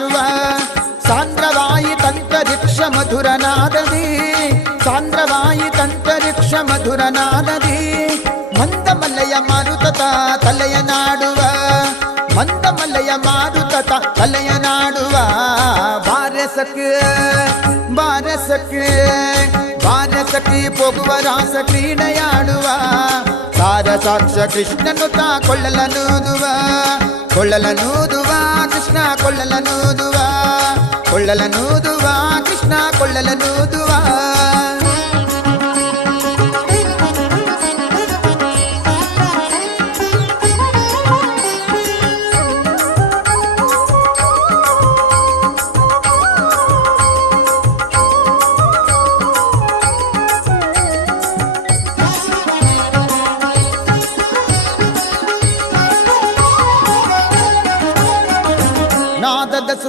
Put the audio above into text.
ನಾಚುವ ಸಾಂದ್ರವಾಯಿ ತಂತರಿಕ್ಷ ಮಧುರನಾದದಿ ಸಾಂದ್ರವಾಯಿ ತಂತರಿಕ್ಷ ಮಧುರನಾದದಿ ಮಂದಮಲ್ಲಯ ಮಾರುತತ ತಲೆಯ ನಾಡುವ ಮಂದಮಲ್ಲಯ ಮಾರುತತ ತಲೆಯ ನಾಡುವ ಬಾರಸಕ್ಕೆ ಬಾರಸಕ್ಕೆ ಬಾರಸಕ್ಕೆ ಹೋಗುವ ರಾಸ ಕ್ರೀಡೆಯಾಡುವ ಸಾರಸಾಕ್ಷ ಕೃಷ್ಣನು ತಾ ಕೊಳ್ಳಲನೂದುವ ಕೊಳ್ಳಲನೂದುವ ಕೃಷ್ಣ ಕೊಳ್ಳಲನೂದುವ ಕೊಳ್ಳಲನೂದುವ ಕೃಷ್ಣ ಕೊಳ್ಳಲನೂದುವ